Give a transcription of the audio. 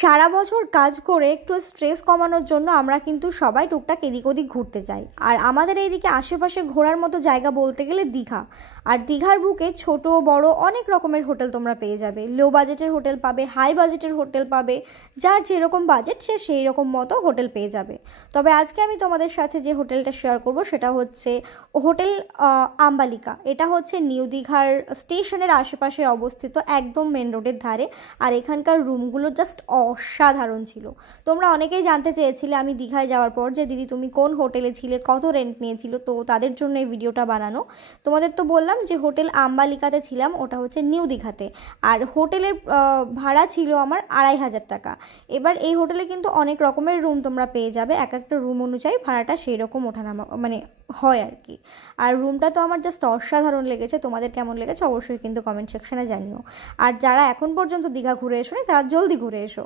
সারা বছর কাজ করে একটু স্ট্রেস কমানোর জন্য আমরা কিন্তু সবাই টুকটাক এদিক ওদিক ঘুরতে যাই। আর আমাদের এইদিকে আশেপাশে ঘোরার মতো জায়গা বলতে গেলে দীঘা। আর দীঘার বুকে ছোট বড় অনেক রকমের হোটেল তোমরা পেয়ে যাবে। লো বাজেটের হোটেল পাবে, হাই বাজেটের হোটেল পাবে, যার যেরকম বাজেট সে সেই রকম মতো হোটেল পেয়ে যাবে। তবে আজকে আমি তোমাদের সাথে যে হোটেলটা শেয়ার করব সেটা হচ্ছে হোটেল আম্বালিকা। এটা হচ্ছে নিউ দীঘার স্টেশনের আশেপাশে অবস্থিত, একদম মেন রোডের ধারে। আর এখানকার রুমগুলো জাস্ট অসাধারণ ছিল। তোমরা অনেকেই জানতে চেয়েছিলে আমি দীঘায় যাওয়ার পর যে দিদি তুমি কোন হোটেলে ছিলে, কত রেন্ট নিয়েছিল, তো তাদের জন্য এই ভিডিওটা বানানো। তোমাদের তো বললাম যে হোটেল আম্বালিকাতে ছিলাম, ওটা হচ্ছে নিউ দীঘাতে। আর হোটেলের ভাড়া ছিল আমার 2500 টাকা। এবার এই হোটেলে কিন্তু অনেক রকমের রুম তোমরা পেয়ে যাবে, এক একটা রুম অনুযায়ী ভাড়াটা সেই রকম ওঠানামা মানে হয় আর কি। আর রুমটা তো আমার জাস্ট অসাধারণ লেগেছে। তোমাদের কেমন লেগেছে অবশ্যই কিন্তু কমেন্ট সেকশনে জানিও। আর যারা এখন পর্যন্ত দীঘা ঘুরে এসো নি তারা জলদি ঘুরে এসো।